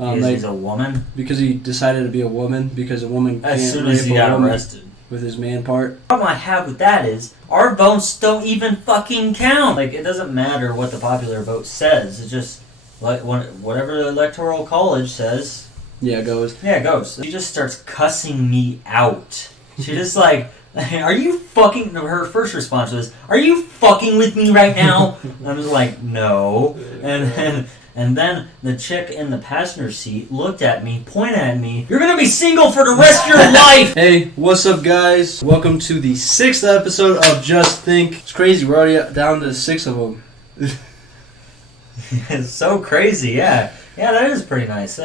Because he's a woman? Because he decided to be a woman, because a woman can't as soon as he got arrested. With his man part. The problem I have with that is, our votes don't even fucking count. Like, it doesn't matter what the popular vote says. It's just, like, whatever the Electoral College says. Yeah, it goes. Yeah, it goes. She just starts cussing me out. She just like, are you fucking... Her first response was, are you fucking with me right now? And I was like, no. And then the chick in the passenger seat looked at me, pointed at me, you're gonna be single for the rest of your life! Hey, what's up guys? Welcome to the 6th episode of Just Think. It's crazy, we're already down to 6 of them. It's so crazy, yeah. Yeah, that is pretty nice.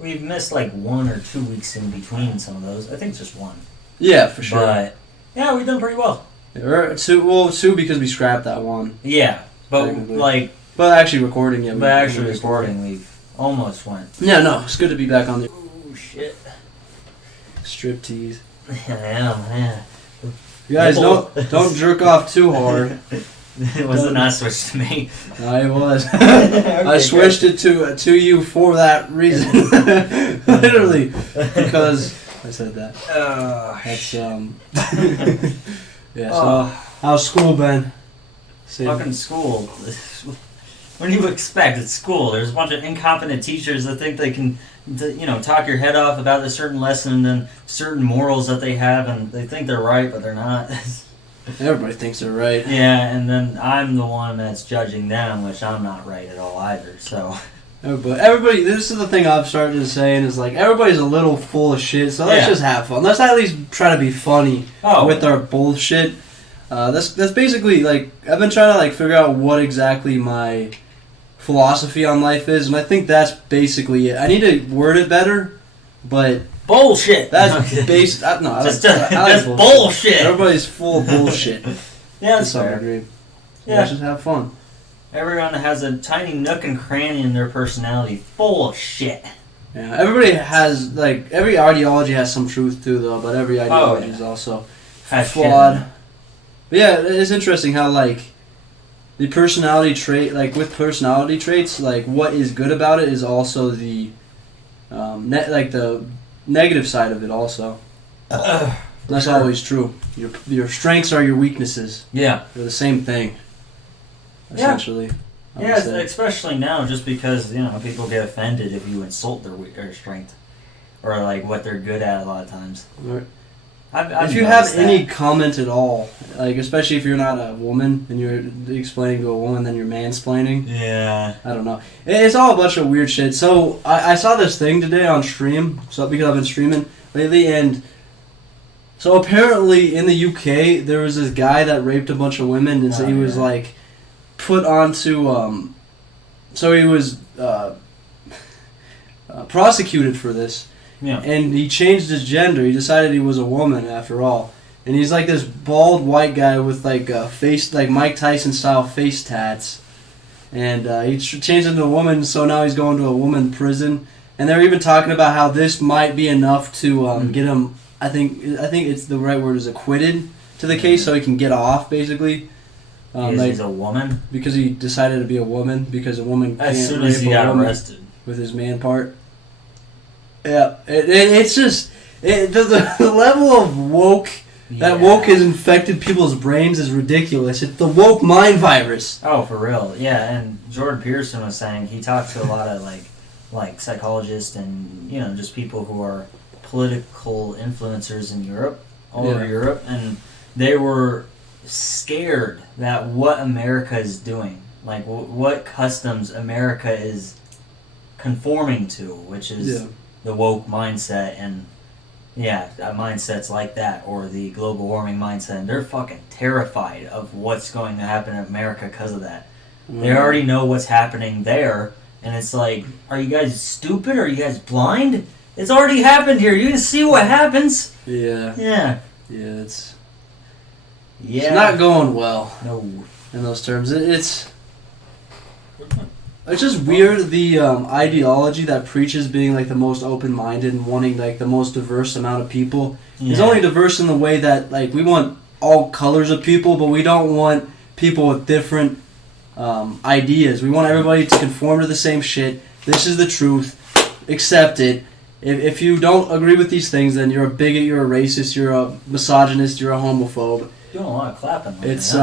We've missed like 1 or 2 weeks in between some of those. I think just 1. Yeah, for sure. But, yeah, we've done pretty well. Yeah, two because we scrapped that one. Yeah, but like... But actually recording, yeah. But actually recording, we almost went. Yeah, no, it's good to be back on the... Oh, shit. Striptease. Yeah. You guys, don't jerk off too hard. Was it not switched to me? No, it was. Okay, I switched it to you for that reason. Literally. Because I said that. That's, yeah, so how's school been? Fucking school. What do you expect? It's school. There's a bunch of incompetent teachers that think they can, talk your head off about a certain lesson and certain morals that they have, and they think they're right, but they're not. Everybody thinks they're right. Yeah, and then I'm the one that's judging them, which I'm not right at all either, so... Everybody, this is the thing I've started saying, is like, everybody's a little full of shit, so let's just have fun. Let's at least try to be funny with our bullshit. That's basically, like, I've been trying to, like, figure out what exactly my philosophy on life is, and I think that's basically it. I need to word it better, but... Bullshit! That's based... I like bullshit! Everybody's full of bullshit. Yeah, that's fair. Yeah. Let's just have fun. Everyone has a tiny nook and cranny in their personality full of shit. Yeah, everybody has, like, every ideology has some truth too, though, but every ideology is also flawed. But yeah, it's interesting how, like, the personality trait, like, with personality traits, like, what is good about it is also the, the negative side of it also. That's always true. Your strengths are your weaknesses. Yeah. They're the same thing, essentially. Yeah, especially now, just because, people get offended if you insult their strength. Or, like, what they're good at a lot of times. Right. If you have any comment at all, like, especially if you're not a woman and you're explaining to a woman, then you're mansplaining. Yeah. I don't know. It's all a bunch of weird shit. So, I saw this thing today on stream, because I've been streaming lately, and so apparently in the UK, there was this guy that raped a bunch of women, and so he was, like, put onto, so he was prosecuted for this. Yeah. And he changed his gender. He decided he was a woman after all. And he's like this bald white guy with like a face, like Mike Tyson style face tats. And he changed into a woman, so now he's going to a woman prison. And they're even talking about how this might be enough to get him. I think it's the right word is acquitted to the case, so he can get off basically. He's a woman because he decided to be a woman, because a woman can't as soon as he got arrested with his man part. Yeah, it's just the level of woke that woke has infected people's brains is ridiculous. It's the woke mind virus. Oh, for real, yeah. And Jordan Peterson was saying he talked to a lot of like psychologists and just people who are political influencers in Europe, all over Europe, and they were scared that what America is doing, like what customs America is conforming to, which is. Yeah. The woke mindset and mindsets like that, or the global warming mindset, and they're fucking terrified of what's going to happen in America because of that. They already know what's happening there, and it's like, are you guys stupid? Are you guys blind? It's already happened here. You can see what happens. Yeah. It's not going well. No. In those terms, It's just weird, the ideology that preaches being like the most open-minded and wanting like the most diverse amount of people is only diverse in the way that like we want all colors of people, but we don't want people with different ideas. We want everybody to conform to the same shit. This is the truth. accept it. If you don't agree with these things, then you're a bigot, you're a racist, you're a misogynist, you're a homophobe. You're doing a lot of clapping. It's Is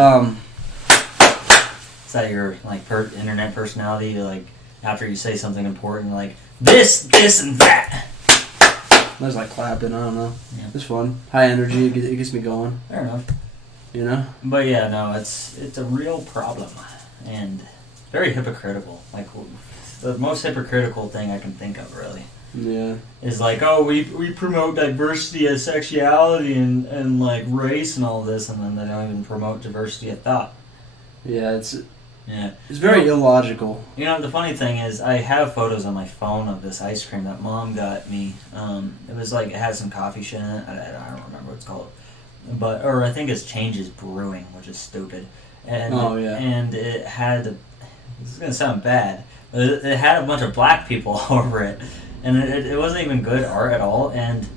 that your like internet personality? To, like after you say something important, like this, and that. That's like clapping. I don't know. Yeah. It's fun. High energy. It gets me going. Fair enough. You know. But yeah, no, it's a real problem and very hypocritical. Like the most hypocritical thing I can think of, really. Yeah. Is like, oh, we promote diversity of sexuality and like race and all this, and then they don't even promote diversity of thought. Yeah, it's it's very illogical. You know, the funny thing is, I have photos on my phone of this ice cream that Mom got me. It was like, it had some coffee shit in it. I don't remember what it's called. Or I think it's Changes Brewing, which is stupid. And, and it had, this is going to sound bad, but it had a bunch of black people all over it. And it wasn't even good art at all. And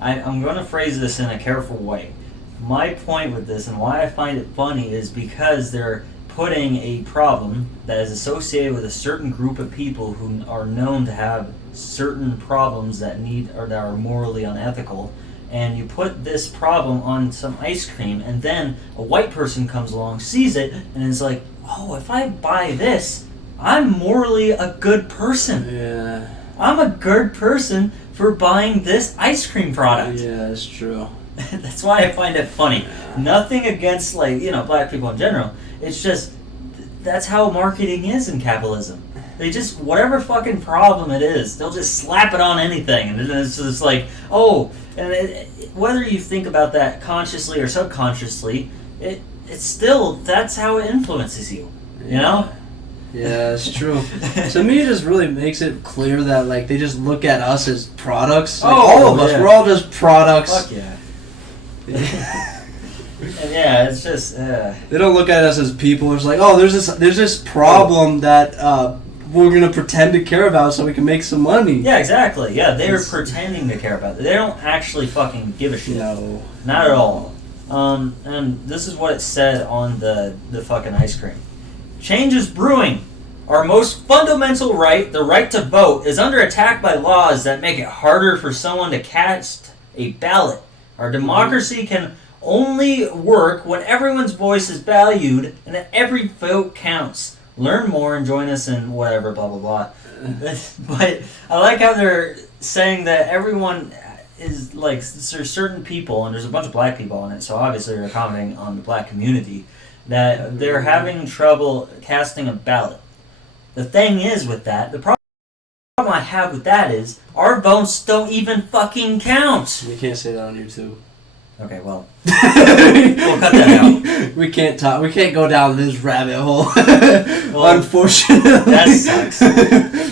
I'm going to phrase this in a careful way. My point with this and why I find it funny is because they're putting a problem that is associated with a certain group of people who are known to have certain problems that are morally unethical, and you put this problem on some ice cream, and then a white person comes along, sees it, and is like, oh, if I buy this, I'm morally a good person. Yeah. I'm a good person for buying this ice cream product. Yeah, that's true. That's why I find it funny. Nothing against, like, black people in general. It's just, that's how marketing is in capitalism. They just, whatever fucking problem it is, they'll just slap it on anything. And it's just like, oh, and whether you think about that consciously or subconsciously, it's still, that's how it influences you. You know? Yeah, it's true. To me, it just really makes it clear that, like, they just look at us as products. Like, all of us, we're all just products. Fuck yeah. Yeah, it's just. They don't look at us as people. It's like, oh, there's this problem that we're gonna pretend to care about so we can make some money. Yeah, exactly. Yeah, they're pretending to care about it. They don't actually fucking give a shit. No, not at all. And this is what it said on the fucking ice cream. Changes Brewing. Our most fundamental right, the right to vote, is under attack by laws that make it harder for someone to cast a ballot. Our democracy can only work when everyone's voice is valued and that every vote counts. Learn more and join us in whatever, blah, blah, blah. But I like how they're saying that everyone is, like, there's certain people, and there's a bunch of black people in it, so obviously they're commenting on the black community, that they're having trouble casting a ballot. The thing is with that, the problem I have with that is, our votes don't even fucking count. You can't say that on YouTube. Okay, well, we'll cut that out. We can't go down this rabbit hole. Well, unfortunately. That sucks.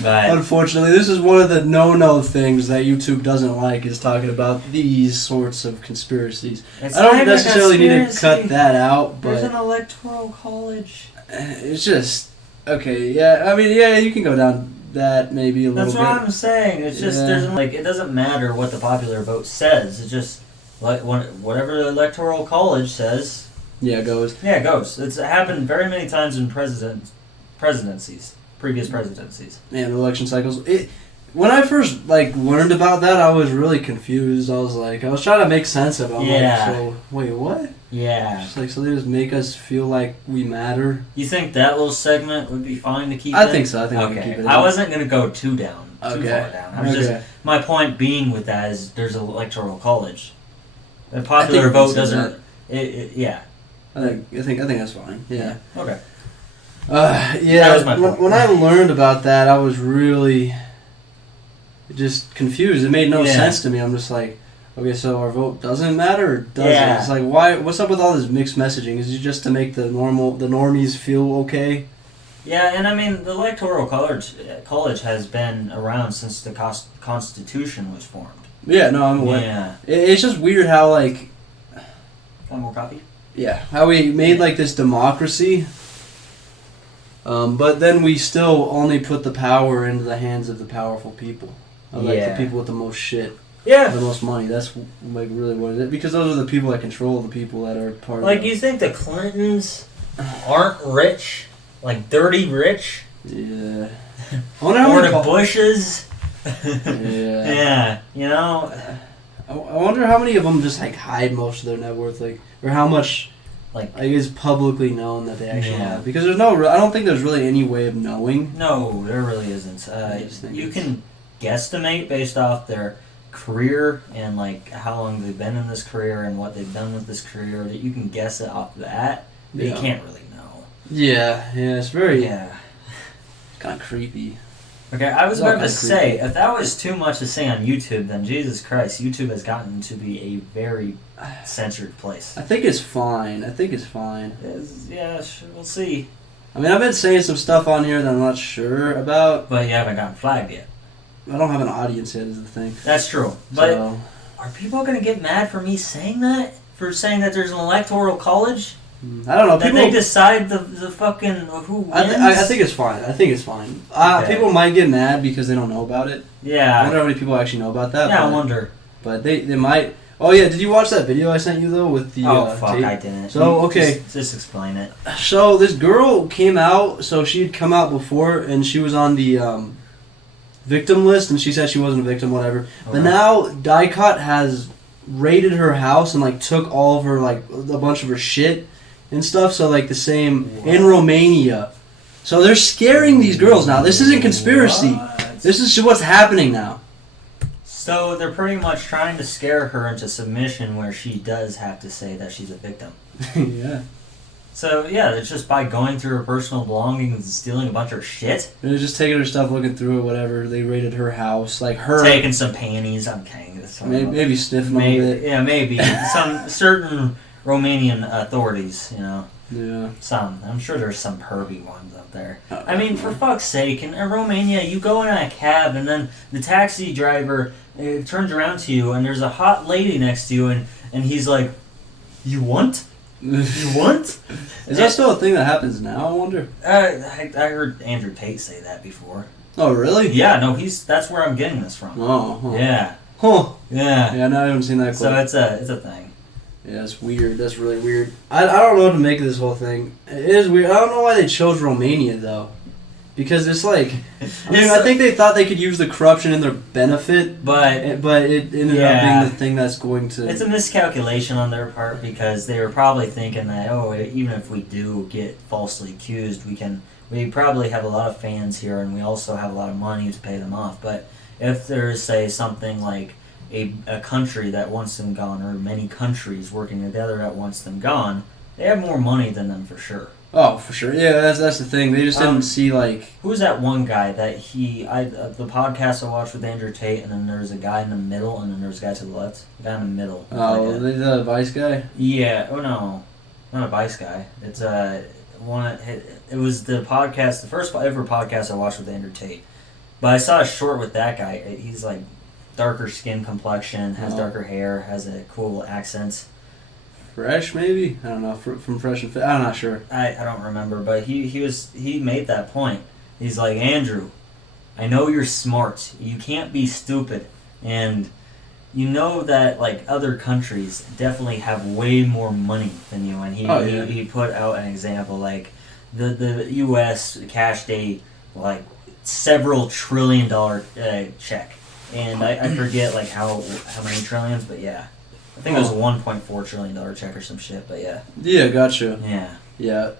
But unfortunately, this is one of the no things that YouTube doesn't like, is talking about these sorts of conspiracies. I don't necessarily need to cut that out, but there's an electoral college. It's just okay. Yeah, I mean, yeah, you can go down that maybe a little bit. That's what I'm saying. It's just it doesn't matter what the popular vote says. It's just like whatever the electoral college says. Yeah, it goes. Yeah, it goes. It's happened very many times in presidencies, previous presidencies. And election cycles. When I first learned about that, I was really confused. I was trying to make sense of it. So wait, what? Yeah. Just so they just make us feel like we matter. You think that little segment would be fine to keep? I think so. I think we can keep it. I wasn't gonna go too far down. I was just my point being with that is there's an electoral college. The popular vote doesn't. Yeah. I think that's fine. Yeah. Okay. That was my point. When I learned about that, I was really just confused. It made no sense to me. I'm just like, okay, so our vote doesn't matter, or does it? It's like, why? What's up with all this mixed messaging? Is it just to make the normies feel okay? Yeah, and I mean, the electoral college has been around since the Constitution was formed. Yeah, no, I'm aware. Yeah. It's just weird how Want more coffee? Yeah, how we made this democracy, but then we still only put the power into the hands of the powerful people. The people with the most shit. Yeah. The most money. That's really what it is. Because those are the people that control the people that are part of you think the Clintons aren't rich? Dirty rich? Yeah. Or the Bushes? Yeah, you know. I wonder how many of them just like hide most of their net worth, like, or how much like is publicly known that they actually have. Because there's no, I don't think there's really any way of knowing. No, there really isn't. You can guesstimate based off their career and like how long they've been in this career and what they've done with this career. That you can guess it off that, but you can't really know. Yeah, it's very kind of creepy. Okay, I was about to say, if that was too much to say on YouTube, then Jesus Christ, YouTube has gotten to be a very censored place. I think it's fine. We'll see. I mean, I've been saying some stuff on here that I'm not sure about. But you haven't gotten flagged yet. I don't have an audience yet, is the thing. That's true. But are people going to get mad for me saying that? For saying that there's an electoral college? I don't know. That they decide the fucking who wins? I think it's fine. Okay. People might get mad because they don't know about it. Yeah. I wonder how many people actually know about that. Yeah, I wonder. But they might. Oh yeah, did you watch that video I sent you though with the? Tape? I didn't. So okay, just explain it. So this girl came out. So she'd come out before, and she was on the victim list, and she said she wasn't a victim, whatever. Okay. But now Dicot has raided her house and like took all of her like a bunch of her shit and stuff. So like the same in Romania. So they're scaring these girls now. This isn't conspiracy. This is what's happening now. So they're pretty much trying to scare her into submission where she does have to say that she's a victim. Yeah. So yeah, it's just by going through her personal belongings and stealing a bunch of shit. They're just taking her stuff, looking through it, whatever. They raided her house, like her taking some panties. I'm kidding. Maybe sniffing a bit. Yeah, maybe some certain Romanian authorities, you know. Yeah. Some. I'm sure there's some pervy ones out there. I mean, for fuck's sake, in Romania, you go in a cab and then the taxi driver turns around to you and there's a hot lady next to you and he's like, "You want? You want?" Is that still a thing that happens now, I wonder? I heard Andrew Tate say that before. Oh, really? Yeah, no, that's where I'm getting this from. Oh. Huh. Yeah. Huh. Yeah. Yeah, no, I haven't seen that clip. So it's a thing. Yeah, it's weird. That's really weird. I don't know what to make of this whole thing. It is weird. I don't know why they chose Romania, though. Because it's like... I think they thought they could use the corruption in their benefit, but it ended up being the thing that's going to... It's a miscalculation on their part because they were probably thinking that, even if we do get falsely accused, we probably have a lot of fans here and we also have a lot of money to pay them off. But if there's, say, something like a country that wants them gone, or many countries working together that wants them gone, they have more money than them for sure. Oh, for sure. Yeah, that's the thing. They just didn't see, like... Who's that one guy that the podcast I watched with Andrew Tate, and then there's a guy in the middle, and then there's a guy to the left? The guy in the middle. Oh, the Vice guy? Yeah. Oh, no. Not a Vice guy. It's one... It was the podcast, the first ever podcast I watched with Andrew Tate. But I saw a short with that guy. He's, like, darker skin complexion, has darker hair, has a cool accent. Fresh, maybe? I don't know. From Fresh and Fit? I'm not sure. I don't remember, but he made that point. He's like, "Andrew, I know you're smart. You can't be stupid. And you know that, like, other countries definitely have way more money than you." And he put out an example, like, the U.S. cashed a, like, several $1 trillion check. And I forget, like, how many trillions, but yeah. I think it was a $1.4 trillion check or some shit, but yeah. Yeah, gotcha. Yeah. Yeah.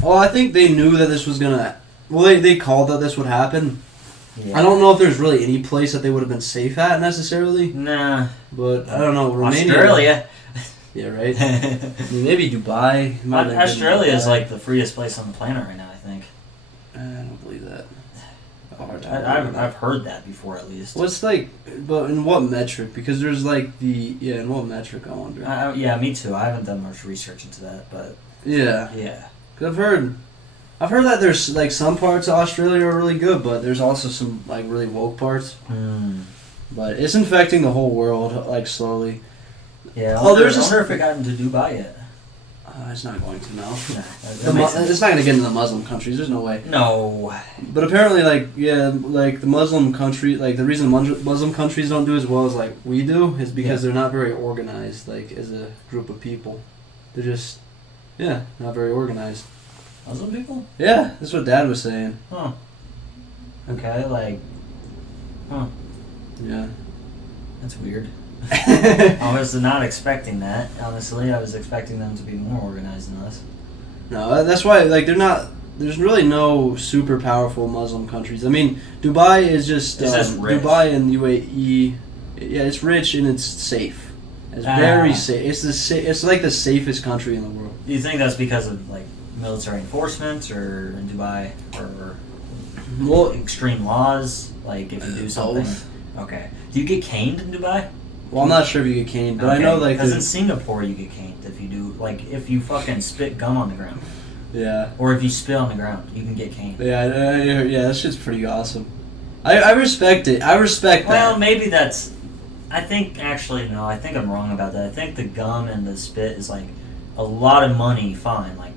Well, I think they knew that this was gonna... Well, they called that this would happen. Yeah. I don't know if there's really any place that they would have been safe at, necessarily. Nah. But, I don't know. Romania... Australia. Yeah, right? I mean, maybe Dubai. Australia is, like, the freest place on the planet right now, I think. I don't believe that. I've heard that before, at least. What's like, but in what metric? Because there's like in what metric, I wonder. Yeah, me too. I haven't done much research into that, but yeah. Cause I've heard that there's like some parts of Australia are really good, but there's also some like really woke parts. But it's infecting the whole world like slowly. Yeah. I wonder if it got into Dubai yet. It's not going to, no. It's not going to get into the Muslim countries. There's no way. No. But apparently, like the Muslim country, like the reason Muslim countries don't do as well as like we do is because they're not very organized, like as a group of people. They're just, not very organized. Muslim people? Yeah, that's what Dad was saying. Huh. Okay, like, Huh. Yeah. That's weird. I was not expecting that. Honestly, I was expecting them to be more organized than us. No, that's why. Like, they're not. There's really no super powerful Muslim countries. I mean, Dubai is just. It's just rich. Dubai and UAE. Yeah, it's rich and it's safe. It's very safe. It's like the safest country in the world. Do you think that's because of like military enforcement, or in Dubai, or extreme laws? Like if you do something. Both. Okay. Do you get caned in Dubai? Well, I'm not sure if you get caned, but I know like because in Singapore you get caned if you do if you fucking spit gum on the ground. Yeah. Or if you spit on the ground, you can get caned. Yeah, that shit's pretty awesome. I respect it. I respect that. Well, maybe that's. I think actually no. I think I'm wrong about that. I think the gum and the spit is like a lot of money fine, like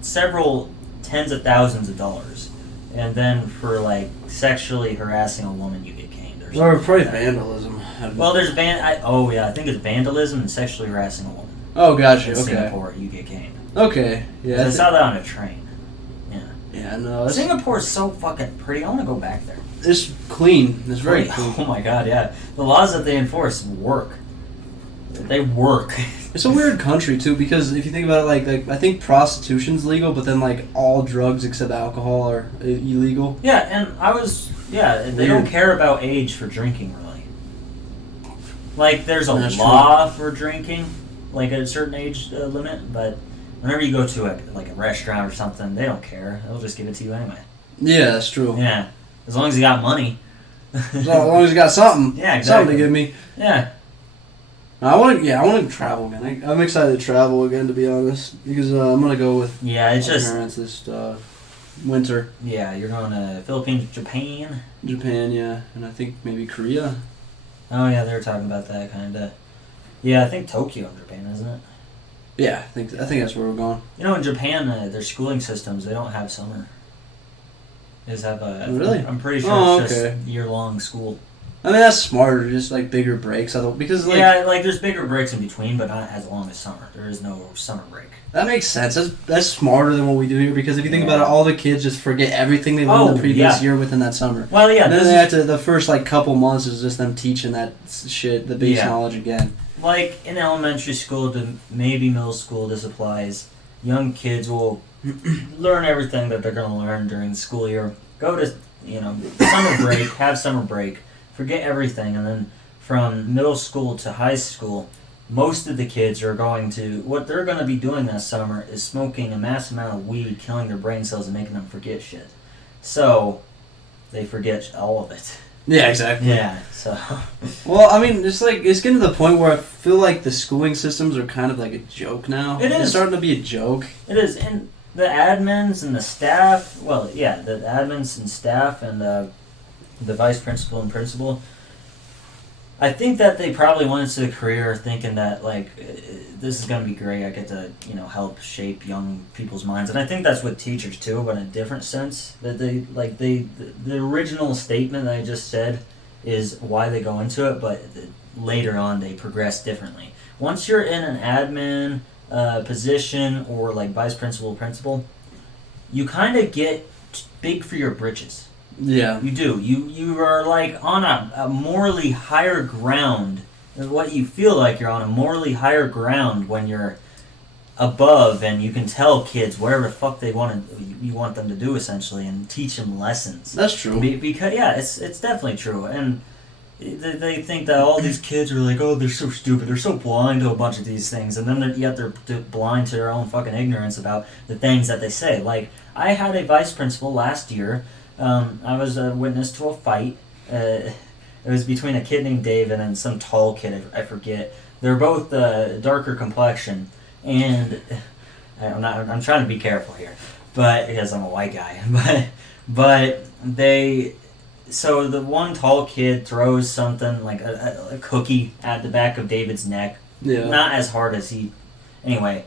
several tens of thousands of dollars, and then for like sexually harassing a woman, you get caned. Or probably vandalism. Well, there's I think it's vandalism and sexually harassing a woman. Oh, gotcha. In Okay. Singapore, you get caned. Okay. Yeah. I saw that on a train. Yeah. Yeah. No. Singapore is so fucking pretty. I want to go back there. It's clean. It's very clean. Oh my god, yeah. The laws that they enforce work. They work. It's a weird country too, because if you think about it, like I think prostitution's legal, but then like all drugs except alcohol are illegal. Yeah, and they don't care about age for drinking really. Like there's a law for drinking, like at a certain age limit, but whenever you go to a restaurant or something, they don't care. They'll just give it to you anyway. Yeah, that's true. Yeah, as long as you got money. As long as you got something. Yeah, exactly. Something to give me. Yeah. I want to travel again. I'm excited to travel again, to be honest, because I'm gonna go with my parents this winter. Yeah, you're going to Philippines, Japan. Japan, yeah, and I think maybe Korea. Oh yeah, they were talking about that kind of. Yeah, I think Tokyo in Japan, isn't it? Yeah, I think that's where we're going. You know, in Japan, their schooling systems, they don't have summer. They just have a. Really? I'm pretty sure it's just year-long school. I mean, that's smarter, just like bigger breaks. Because there's bigger breaks in between, but not as long as summer. There is no summer break. That makes sense. That's smarter than what we do here, because if you think about it, all the kids just forget everything they learned the previous year within that summer. Well, yeah. And then the first couple months is just them teaching that shit, the base knowledge again. Like in elementary school to maybe middle school, this applies. Young kids will learn everything that they're going to learn during the school year. Go to summer break, have summer break. Forget everything, and then from middle school to high school, most of the kids are what they're going to be doing that summer is smoking a massive amount of weed, killing their brain cells and making them forget shit. So, they forget all of it. Yeah, exactly. Yeah, so. Well, I mean, it's getting to the point where I feel like the schooling systems are kind of like a joke now. It is. It's starting to be a joke. It is, and the admins and the staff, the admins and staff and the vice principal and principal, I think that they probably went into the career thinking that this is going to be great. I get to help shape young people's minds, and I think that's with teachers too, but in a different sense. That the original statement that I just said is why they go into it, but later on they progress differently. Once you're in an admin position or vice principal, you kind of get big for your britches. Yeah. You do. You are on a morally higher ground. What you feel like you're on a morally higher ground when you're above, and you can tell kids whatever the fuck you want them to do essentially, and teach them lessons. That's true. Because it's definitely true, and they think that all these kids are they're so stupid, they're so blind to a bunch of these things, and then they're blind to their own fucking ignorance about the things that they say. I had a vice principal last year. I was a witness to a fight. It was between a kid named David and some tall kid. I forget. They're both darker complexion, and I'm trying to be careful here, but because I'm a white guy. But so the one tall kid throws something like a cookie at the back of David's neck. Yeah. Not as hard as he. Anyway.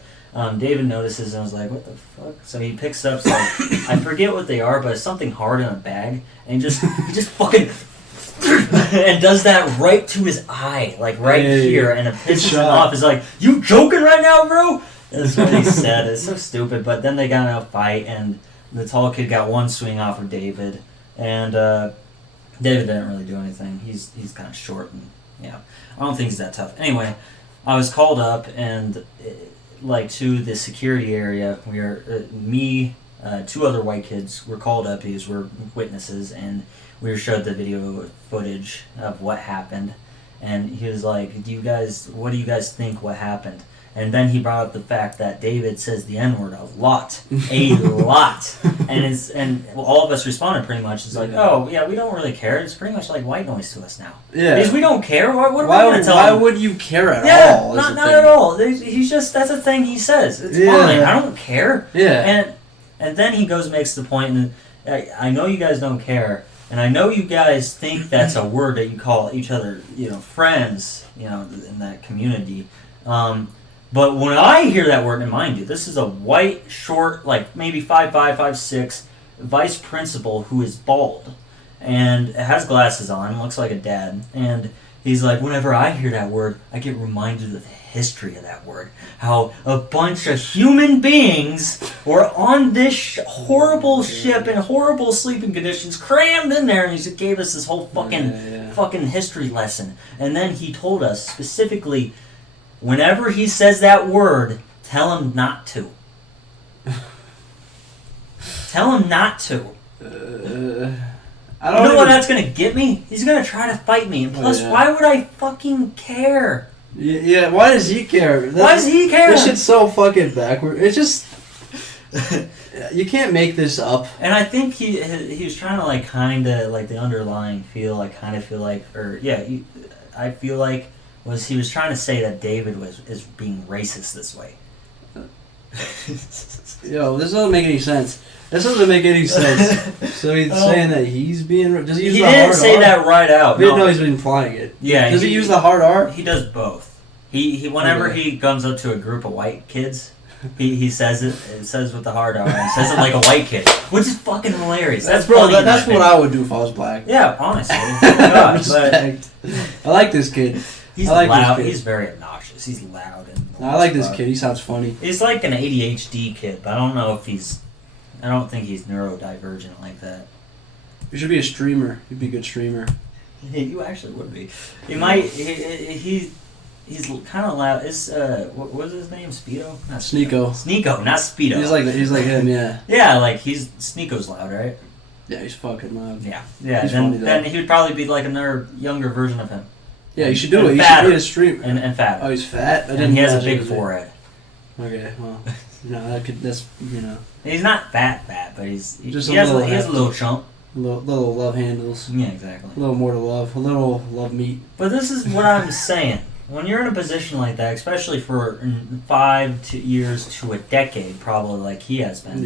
David notices and was like, what the fuck? So he picks up I forget what they are, but it's something hard in a bag, and he just fucking and does that right to his eye, here, and it pisses him off. He's like, you joking right now, bro? That's what he said. It's so stupid. But then they got in a fight, and the tall kid got one swing off of David, and David didn't really do anything. He's kind of short and I don't think he's that tough. Anyway, I was called up and to the security area. We were me, 2 other white kids were called up because we're witnesses, and we were showed the video footage of what happened. And he was like, what do you guys think what happened? And then he brought up the fact that David says the N-word a lot. And all of us responded pretty much. It's like, oh, yeah, we don't really care. It's pretty much like white noise to us now. Yeah. Because we don't care. What are we going to tell him? Why would you care at all? Not at all. He's just, that's a thing he says. It's fine. I don't care. Yeah. And then he makes the point, and I know you guys don't care. And I know you guys think that's a word that you call each other, friends, in that community. But when I hear that word, and mind you, this is a white, short, like maybe 5'5", 5'6", vice principal who is bald and has glasses on, looks like a dad. And he's like, whenever I hear that word, I get reminded of the history of that word. How a bunch of human beings were on this horrible ship in horrible sleeping conditions, crammed in there, and he gave us this whole fucking history lesson. And then he told us specifically, whenever he says that word, tell him not to. Tell him not to. I don't know what that's going to get me? He's going to try to fight me. And plus, why would I fucking care? Yeah, why does he care? Why does he care? This shit's so fucking backward. It's just... you can't make this up. And I think he was trying to, kind of, the underlying feel, I feel like he was trying to say that David is being racist this way. Yo, this doesn't make any sense. So he's saying that he's being... Does he use the hard R? He didn't say that right out. No, he's been implying it. Yeah. Does he use the hard R? He does both. He whenever he comes up to a group of white kids, he says it says with the hard R. He says it like a white kid, which is fucking hilarious. That's what I would do if I was black. Yeah, honestly. Respect. I like this kid. He's loud. He's very obnoxious. He's loud and. I like this kid. He sounds funny. He's like an ADHD kid, but I don't know if I don't think he's neurodivergent like that. You should be a streamer. You'd be a good streamer. You actually would be. He might. He's kind of loud. Is what was his name? Speedo? Not Sneeko. Sneeko, not Speedo. He's like him. Yeah. Yeah, Sneeko's loud, right? Yeah, he's fucking loud. Yeah. Then he would probably be like another younger version of him. Yeah, you should do it. You should be a streamer. And fat. Oh, he's fat? And he has a big forehead. Okay, well, that's. He's not fat, but he has a little chump. Little love handles. Yeah, exactly. A little more to love. A little love meat. But this is what I'm saying. When you're in a position like that, especially for 5 years to a decade, probably like he has been,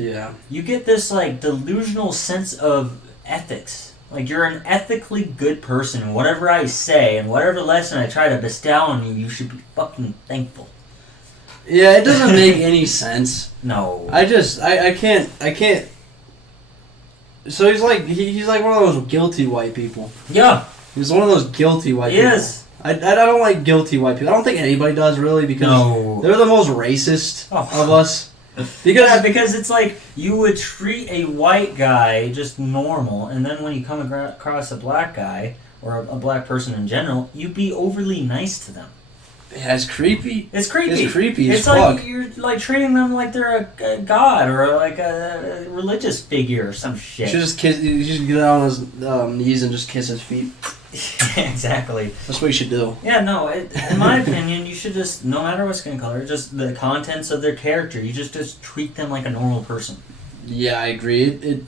you get this delusional sense of ethics. You're an ethically good person, and whatever I say and whatever lesson I try to bestow on you, you should be fucking thankful. Yeah, it doesn't make any sense. No. I can't. So he's like one of those guilty white people. Yeah. He's one of those guilty white people. Yes. I don't like guilty white people. I don't think anybody does really because they're the most racist of us. Because it's like you would treat a white guy just normal, and then when you come across a black guy or a black person in general, you'd be overly nice to them. Yeah, it's creepy. It's creepy. It's creepy as fuck. You're treating them like they're a god or a religious figure or some shit. You should get on his knees and just kiss his feet. Exactly. That's what you should do. Yeah, no, in my opinion, you should just, no matter what skin color, just the contents of their character, you just treat them like a normal person. Yeah, I agree.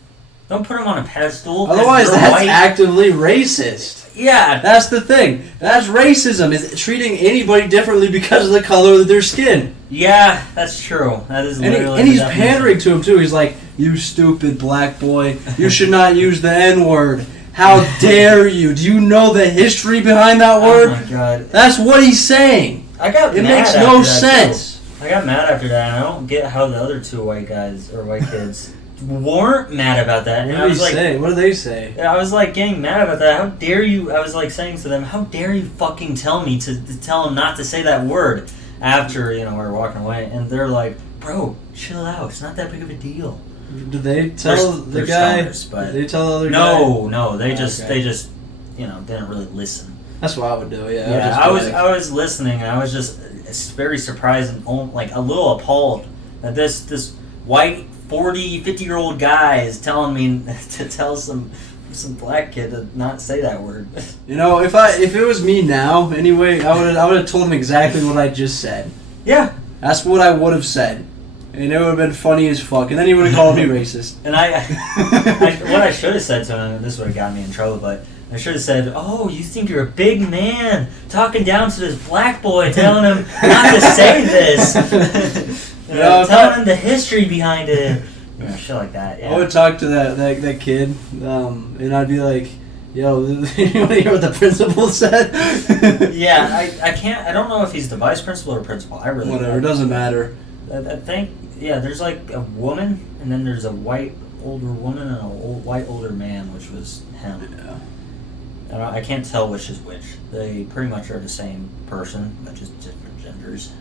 Don't put them on a pedestal. Otherwise, that's actively racist. Yeah. That's the thing. That's racism. It's treating anybody differently because of the color of their skin. Yeah, that's true. That is literally. And he's pandering to him, too. He's like, you stupid black boy. You should not use the N-word. How dare you? Do you know the history behind that word? Oh, my God. That's what he's saying. It makes no sense. I got mad after that, and I don't get how the other 2 white guys, or white kids, weren't mad about that. What did they say? I was getting mad about that. How dare you? I was saying to them, how dare you fucking tell me to tell him not to say that word after we were walking away, and they're like, bro, chill out. It's not that big of a deal. Do they tell the guy? Stoners, but they tell the other guy? No. They just didn't really listen. That's what I would do. Yeah. Yeah. I was listening, and I was just very surprised and like a little appalled that this white 40, 50-year-old guy is telling me to tell some black kid to not say that word. You know, if it was me now, anyway, I would have told him exactly what I just said. Yeah. That's what I would have said. And it would have been funny as fuck. And then he would have called me racist. And what I should have said to him, and this would have got me in trouble, but I should have said, "Oh, you think you're a big man, talking down to this black boy, telling him not to say this, telling him the history behind it." Shit like that. Yeah. I would talk to that kid, and I'd be like, "Yo, you want to hear what the principal said?" Yeah, I can't. I don't know if he's the vice principal or principal. I really whatever. It doesn't matter. I think there's like a woman, and then there's a white older woman and a white older man, which was him. Yeah. I can't tell which is which. They pretty much are the same person, but just different genders.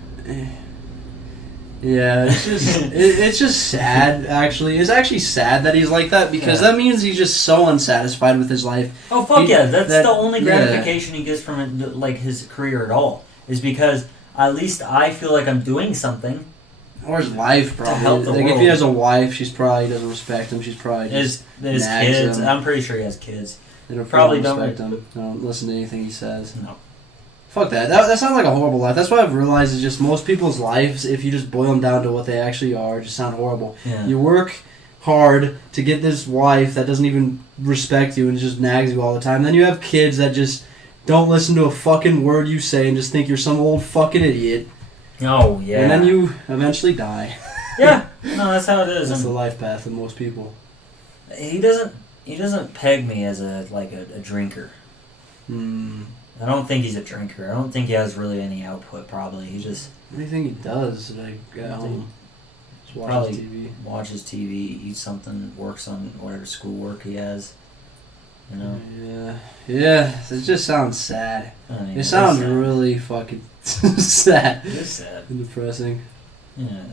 Yeah, it's just it's just sad. Actually, it's actually sad that he's like that because that means he's just so unsatisfied with his life. Oh fuck yeah! That's the only gratification he gets from it, like his career at all, is because at least I feel like I'm doing something. Or his wife, probably. To help the world. If he has a wife, she's probably doesn't respect him. She's probably just his kids. I'm pretty sure he has kids. They don't respect him. They don't listen to anything he says. No. Fuck that. That sounds like a horrible life. That's what I've realized is just most people's lives, if you just boil them down to what they actually are, just sound horrible. Yeah. You work hard to get this wife that doesn't even respect you and just nags you all the time. Then you have kids that just don't listen to a fucking word you say and just think you're some old fucking idiot. Oh, yeah. And then you eventually die. Yeah. No, that's how it is. That's the life path of most people. He doesn't peg me as a drinker. I don't think he's a drinker. I don't think he has really any output, probably. He just... What do you think he does, like, at home? Just watches TV? Watches TV, eats something, works on whatever schoolwork he has. You know? Yeah, it just sounds sad. It sounds really fucking sad. It is sad. And depressing. Yeah,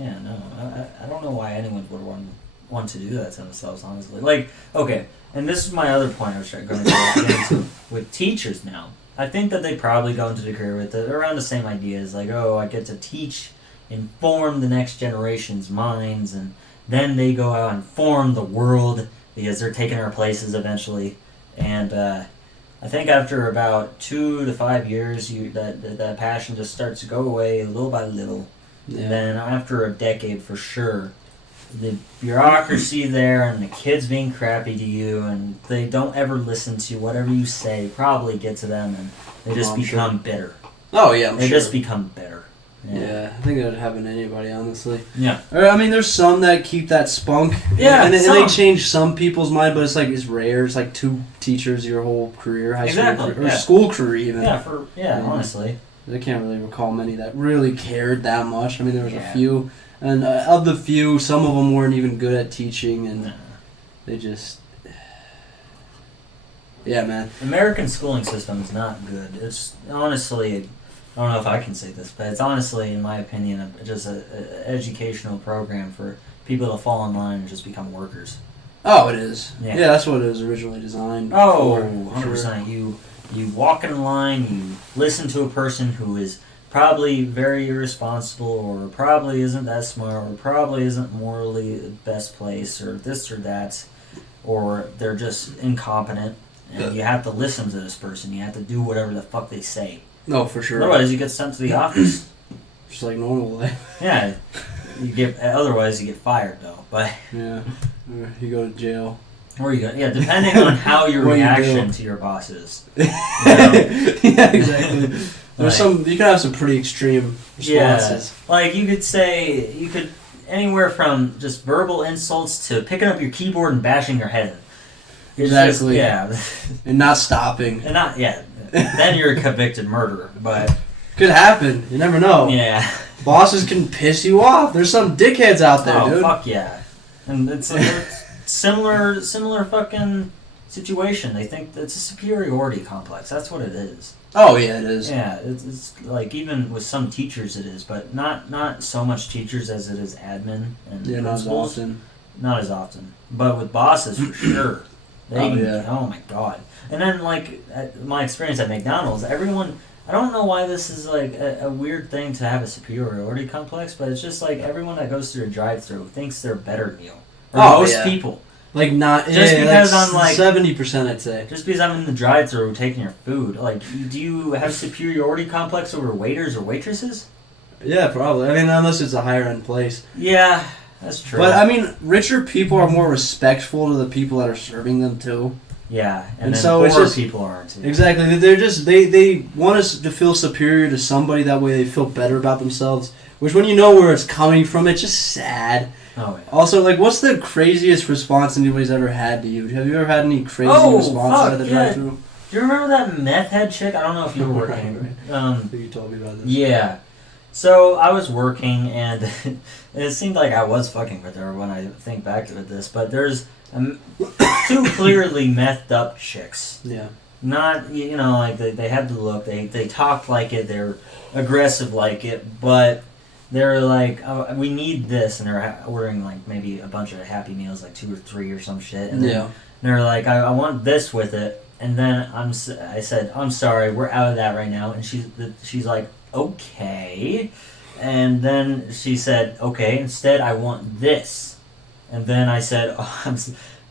I don't know why anyone would want to do that to themselves, honestly. Like, okay, and this is my other point I was going to get into with teachers now. I think that they probably go into the career with around the same ideas, like, oh, I get to teach, inform the next generation's minds, and then they go out and form the world because they're taking our places eventually. And I think after about 2 to 5 years, that passion just starts to go away little by little. Yeah. And then after a decade, for sure, the bureaucracy there and the kids being crappy to you and they don't ever listen to whatever you say probably get to them and they just become bitter. Oh, yeah, I'm They sure. just become bitter. Yeah, I think that would happen to anybody, honestly. Yeah. I mean, there's some that keep that spunk. Yeah, and they change some people's mind, but it's rare. It's like 2 teachers your whole career, high school career, or school career even. Yeah, honestly. I can't really recall many that really cared that much. I mean, there was a few. And of the few, some of them weren't even good at teaching, and they just... Yeah, man. American schooling system is not good. It's honestly... I don't know if I can say this, but it's honestly, in my opinion, just an educational program for people to fall in line and just become workers. Oh, it is. Yeah, that's what it was originally designed for. 100%. You walk in line, you listen to a person who is probably very irresponsible or probably isn't that smart or probably isn't morally the best place or this or that, or they're just incompetent, and you have to listen to this person. You have to do whatever the fuck they say. No, for sure. Otherwise, you get sent to the office. Just like normal life. Yeah. Otherwise, you get fired, though. But yeah. You go to jail. Or you go, depending on how your reaction to your boss is. You know? Yeah, exactly. There's you can have some pretty extreme responses. Yeah. Like, you could anywhere from just verbal insults to picking up your keyboard and bashing your head. Exactly. And not stopping. And not, then you're a convicted murderer, but... Could happen. You never know. Yeah. Bosses can piss you off. There's some dickheads out there, dude. Oh, fuck yeah. And it's a similar fucking situation. They think it's a superiority complex. That's what it is. Oh, yeah, it is. Yeah, it's like, even with some teachers it is, but not so much teachers as it is admin and principals. Not often. not as often. But with bosses, for sure. Oh my god. And then, like, my experience at McDonald's, everyone... I don't know why this is, like, a weird thing to have a superiority complex, but it's just, like, everyone that goes through a drive-thru thinks they're a better meal. Or most people. Like, not... Just because I'm, like... 70%, I'd say. Just because I'm in the drive-thru taking your food. Like, do you have superiority complex over waiters or waitresses? Yeah, probably. I mean, unless it's a higher-end place. Yeah, that's true. But, I mean, richer people are more respectful to the people that are serving them, too. Yeah, and then so poor people aren't too. Exactly. They're just they want us to feel superior to somebody. That way, they feel better about themselves. Which, when you know where it's coming from, it's just sad. Oh yeah. Also, like, what's the craziest response anybody's ever had to you? Have you ever had any crazy response at the drive-thru? Do you remember that meth head chick? I don't know if you were working. I think you told me about this. Yeah. So I was working, and it seemed like I was fucking with her when I think back to this. But there's two clearly methed up chicks. Yeah. Not, you know, like they had the look. They talked like it. They're aggressive like it. But they're like, oh, we need this, and they're ordering like maybe a bunch of Happy Meals, like 2 or 3 or some shit. And then they're like, I want this with it. And then I said, I'm sorry, we're out of that right now. And she's like, okay. And then she said, okay, instead I want this. And then I said,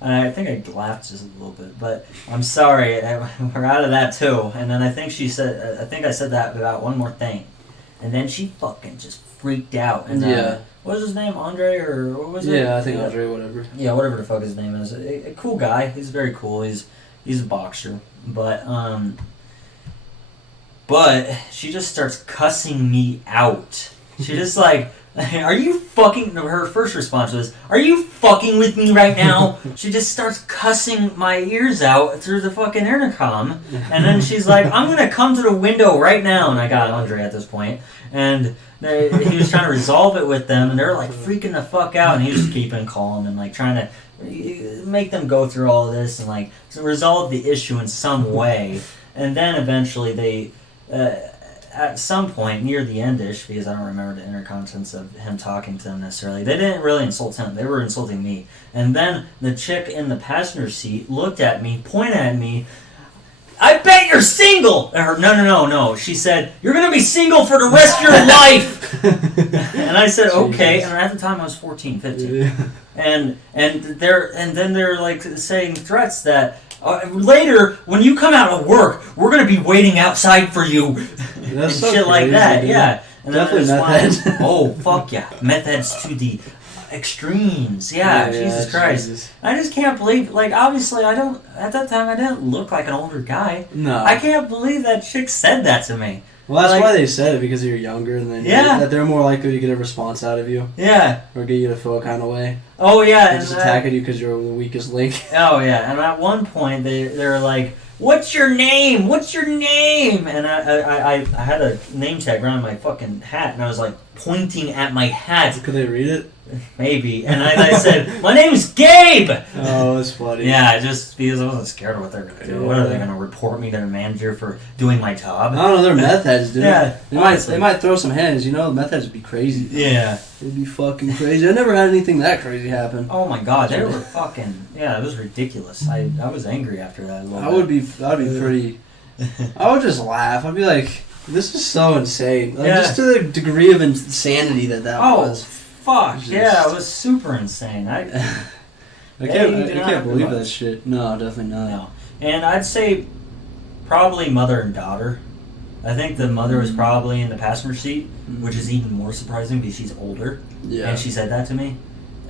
and I think I laughed just a little bit, but I'm sorry, we're out of that too. And then I think I said that about one more thing. And then she fucking just freaked out. And what was his name? Andre, or what was it? Yeah, I think Andre, whatever. Yeah, whatever the fuck his name is. A cool guy. He's very cool. He's a boxer. But she just starts cussing me out. She just like, are you fucking... Her first response was, are you fucking with me right now? She just starts cussing my ears out through the fucking intercom. And then she's like, I'm going to come to the window right now. And I got Andre at this point. And he was trying to resolve it with them. And they're like freaking the fuck out. And he was keeping calm and like trying to make them go through all of this and like resolve the issue in some way. And then eventually they... at some point near the end-ish, because I don't remember the inner contents of him talking to them necessarily, they didn't really insult him. They were insulting me. And then the chick in the passenger seat looked at me, pointed at me, I bet you're single! Or, no. She said, you're going to be single for the rest of your life! And I said, okay. And at the time I was 14, 15. Yeah. And then they're like saying threats that, later, when you come out of work, we're going to be waiting outside for you. That's and shit like that, dude. Yeah. And definitely meth heads. Oh, fuck yeah. Meth heads to the extremes. Yeah, Jesus Christ. Jesus. I just can't believe, like, obviously, at that time, I didn't look like an older guy. No. I can't believe that chick said that to me. Well, that's why they said it, because you're younger, and then that they're more likely to get a response out of you. Yeah. Or get you to feel a kind of way. Oh, yeah. They just attack at you because you're the weakest link. Oh, yeah. And at one point, they're like, what's your name? What's your name? And I had a name tag around my fucking hat, and I was like pointing at my hat. Could they read it? Maybe. And I said, my name's Gabe! Oh, that's funny. Yeah, just because I wasn't scared of what they're going to do. Yeah. What are they going to report me to their manager for doing my job? I don't know, they're meth heads, dude. Yeah. They might throw some hands, you know, meth heads would be crazy. Yeah. They'd be fucking crazy. I never had anything that crazy happen. Oh my god, they were fucking... Yeah, it was ridiculous. I was angry after that a little bit. I'd be pretty... I would just laugh. I'd be like, this is so insane. Like, just to the degree of insanity that was. Fuck, yeah, it was super insane. I can't believe that shit. No, definitely not. No. And I'd say probably mother and daughter. I think the mother was probably in the passenger seat, which is even more surprising because she's older. Yeah. And she said that to me.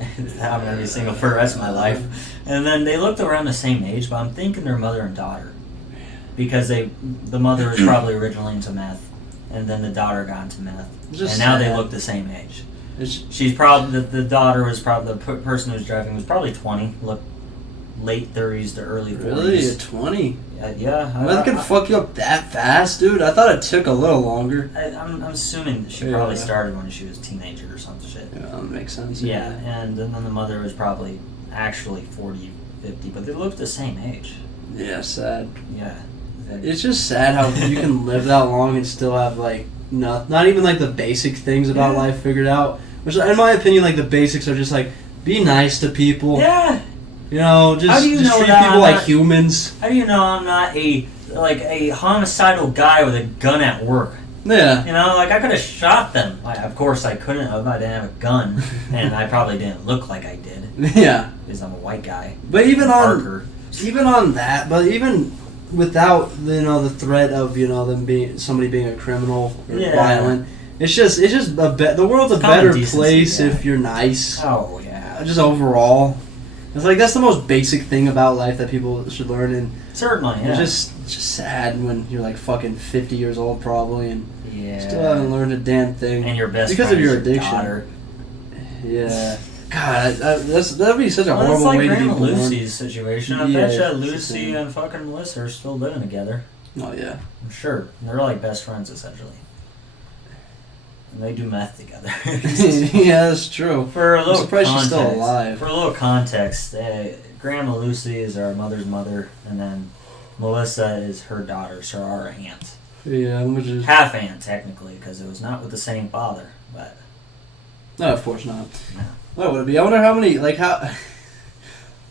I'm going to be single for the rest of my life. And then they looked around the same age, but I'm thinking they're mother and daughter. Because the mother was probably originally into meth, and then the daughter got into meth. And now they look the same age. She's probably the daughter was probably the person who was driving was probably 20, looked late 30s to early 40s. Really, at 20? Yeah. That can fuck you up that fast, dude. I thought it took a little longer. I'm assuming that she probably started when she was a teenager or some shit. Yeah, that makes sense. Yeah, and then the mother was probably actually 40, 50, but they looked the same age. Yeah, sad. Yeah. It's just sad how you can live that long and still have like not even like the basic things about life figured out. Which, in my opinion, like the basics are just like Be nice to people. Yeah. You know, just treat people like humans. How do you know I'm not a homicidal guy with a gun at work? Yeah. You know, like I could have shot them. Of course I couldn't have. I didn't have a gun, and I probably didn't look like I did. Yeah. Because I'm a white guy. But even on that, but even without the threat of them being a criminal or violent, it's just the world's a better place if you're nice. Oh yeah. Just overall. It's like that's the most basic thing about life that people should learn, and certainly, yeah. It's just sad when you're like fucking 50 years old probably, and still haven't learned a damn thing. And your best because friend of your is addiction. Daughter. Yeah, God, that'd be such a horrible like way to be Grandma born. Lucy's situation. I bet you Lucy and fucking Melissa are still living together. Oh yeah, I'm sure they're like best friends essentially. And they do meth together. Yeah, that's true. For a little surprised context, she's still alive. For a little context, Grandma Lucy is our mother's mother, and then Melissa is her daughter, so our aunt. Yeah, which is half aunt technically, because it was not with the same father, but. No, of course not. No. What would it be? I wonder how many, how.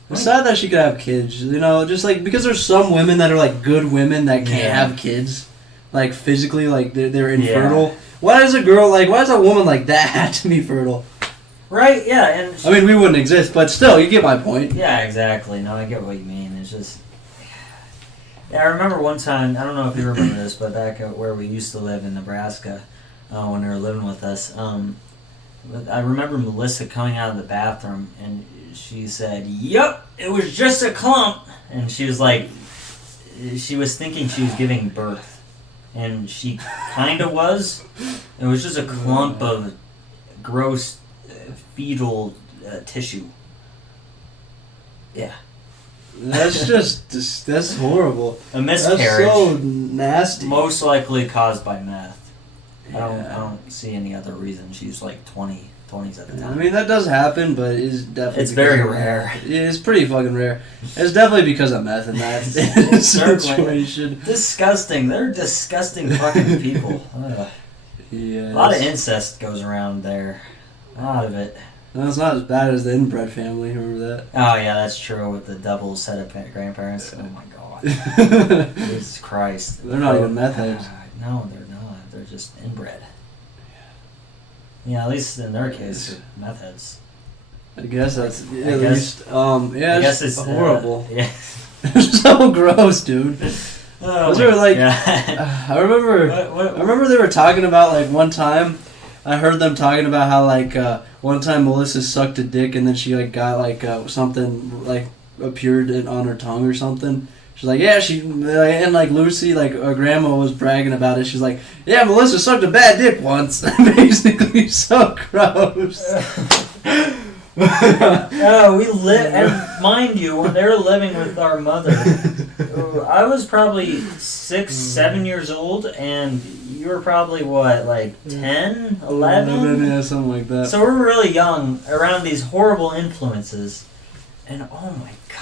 It's sad that she could have kids, just because there's some women that are like good women that can't have kids, like physically, like they're infertile. Yeah. Why does a woman like that have to be fertile? Right, yeah, and I mean, we wouldn't exist, but still, you get my point. Yeah, exactly. No, I get what you mean. It's just... Yeah, I remember one time, I don't know if you remember this, but back at where we used to live in Nebraska, when they were living with us, I remember Melissa coming out of the bathroom, and she said, "Yup, it was just a clump." And she was like, she was thinking she was giving birth. And she kind of was. It was just a clump of gross fetal tissue. Yeah. That's that's horrible. A miscarriage. That's so nasty. Most likely caused by meth. Yeah. I don't see any other reason. She's like 20s at the time. I mean, that does happen, but it's definitely... It's very rare. It's pretty fucking rare. It's definitely because of meth in that situation. Disgusting. They're disgusting fucking people. Yeah. A lot of incest goes around there. A lot of it. No, it's not as bad as the inbred family. Remember that? Oh, yeah, that's true with the double set of grandparents. Oh, my God. Jesus Christ. They're not even meth heads. No, they're not. They're just inbred. Yeah, at least in their case, meth heads. I guess that's at least. Yeah, I guess it's horrible. Yeah. It's so gross, dude. Those are like. Yeah. I remember. I remember they were talking about one time. I heard them talking about how one time Melissa sucked a dick and then she got something appeared on her tongue or something. She's like, yeah, and Lucy, her grandma was bragging about it. She's like, yeah, Melissa sucked a bad dick once. Basically, so gross. We live, and mind you, when they were living with our mother, I was probably 6, 7 years old, and you were probably, 10, 11? Yeah, something like that. So we're really young, around these horrible influences, and oh my God.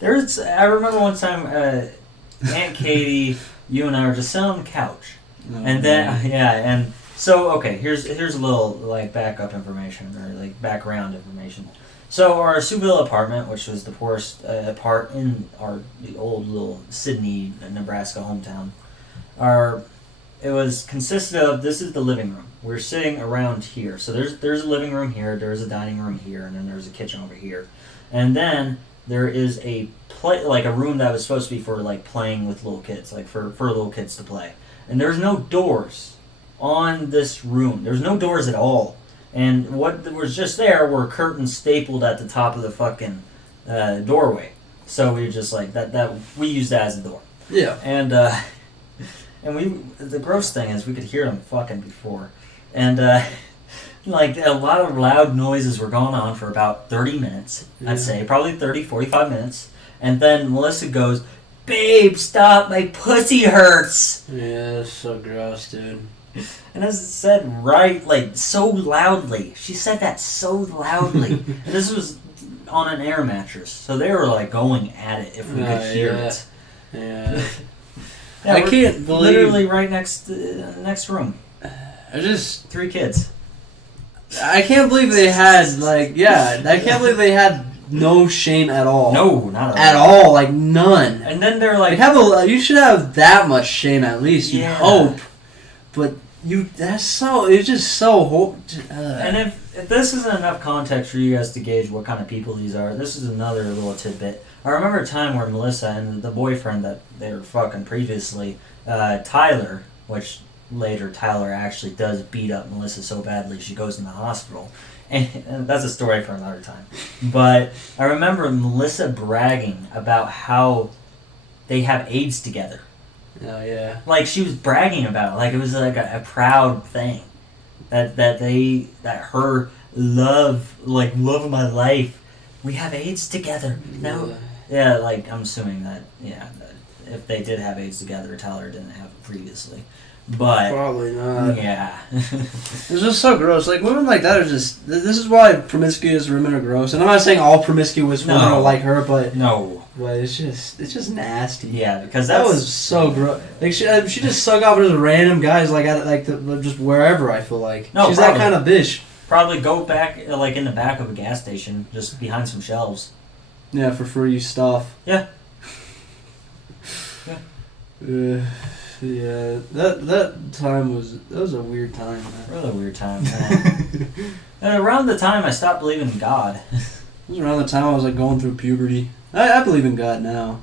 I remember one time, Aunt Katie, you and I were just sitting on the couch, and then, so, okay, here's a little, backup information, or, background information. So, our Sewville apartment, which was the poorest part in the old little Sidney, Nebraska hometown, consisted of, this is the living room. We're sitting around here. So, there's a living room here, there's a dining room here, and then there's a kitchen over here. And then there is a room that was supposed to be for, playing with little kids, for little kids to play. And there's no doors on this room. There's no doors at all. And what was just there were curtains stapled at the top of the fucking doorway. So we were just that we used that as a door. Yeah. And the gross thing is we could hear them fucking before. And a lot of loud noises were going on for about 30 minutes. I'd say probably 30, 45 minutes. And then Melissa goes, "Babe, stop, my pussy hurts." Yeah, that's so gross, dude. And as it said so loudly. She said that so loudly. And this was on an air mattress. So they were going at it if we could hear it. Yeah. Yeah, I can't believe... Literally right next room. I just... 3 kids. I can't believe they had I can't believe they had no shame at all. No, not at all. Like none. And then they're like, you should have that much shame at least. You hope, but it's just so. And if this isn't enough context for you guys to gauge what kind of people these are, this is another little tidbit. I remember a time where Melissa and the boyfriend that they were fucking previously, Tyler, which later Tyler actually does beat up Melissa so badly she goes in the hospital. And that's a story for another time. But I remember Melissa bragging about how they have AIDS together. Oh, yeah. Like, she was bragging about it. Like, it was like a proud thing. That her love of my life, we have AIDS together. No. Yeah, like, I'm assuming that if they did have AIDS together, Tyler didn't have it previously. But probably not. Yeah. It's just so gross. Like, women like that are just. This is why promiscuous women are gross. And I'm not saying all promiscuous women are like her, but no. But it's just nasty. Yeah, because that was so gross. Like she just suck off just random guys just wherever. I feel like she's that kind of bitch. Probably go back like in the back of a gas station, just behind some shelves. Yeah, for free stuff. Yeah. Yeah. Yeah, that time was a weird time, man. Really weird time, man. And around the time I stopped believing in God. It was around the time I was like going through puberty. I believe in God now.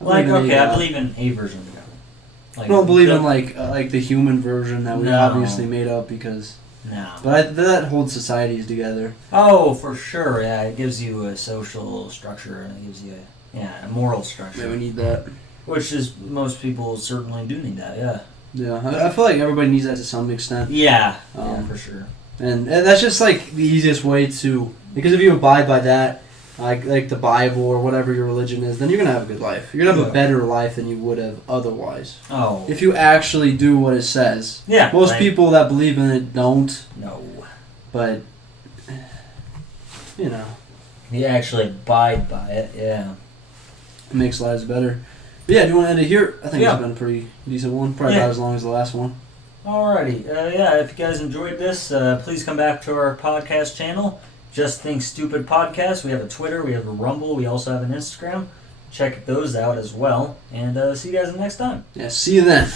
I believe in a version of God. Like, I don't believe in like the human version that we obviously made up because. No. But that holds societies together. Oh, for sure. Yeah, it gives you a social structure and it gives you a moral structure. Yeah, we need that. Which is, most people certainly do need that, yeah. Yeah, I feel like everybody needs that to some extent. Yeah, for sure. And that's just like the easiest way to, because if you abide by that, like the Bible or whatever your religion is, then you're going to have a good life. You're going to have a better life than you would have otherwise. Oh. If you actually do what it says. Yeah. Most people that believe in it don't. No. But, you know. You actually abide by it, yeah. It makes lives better. But yeah, do you want to end it here? I think it's been a pretty decent one. Probably not as long as the last one. Alrighty. If you guys enjoyed this, please come back to our podcast channel. Just Think Stupid Podcast. We have a Twitter, we have a Rumble, we also have an Instagram. Check those out as well. And see you guys next time. Yeah, see you then.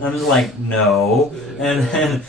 I'm just like, no. And then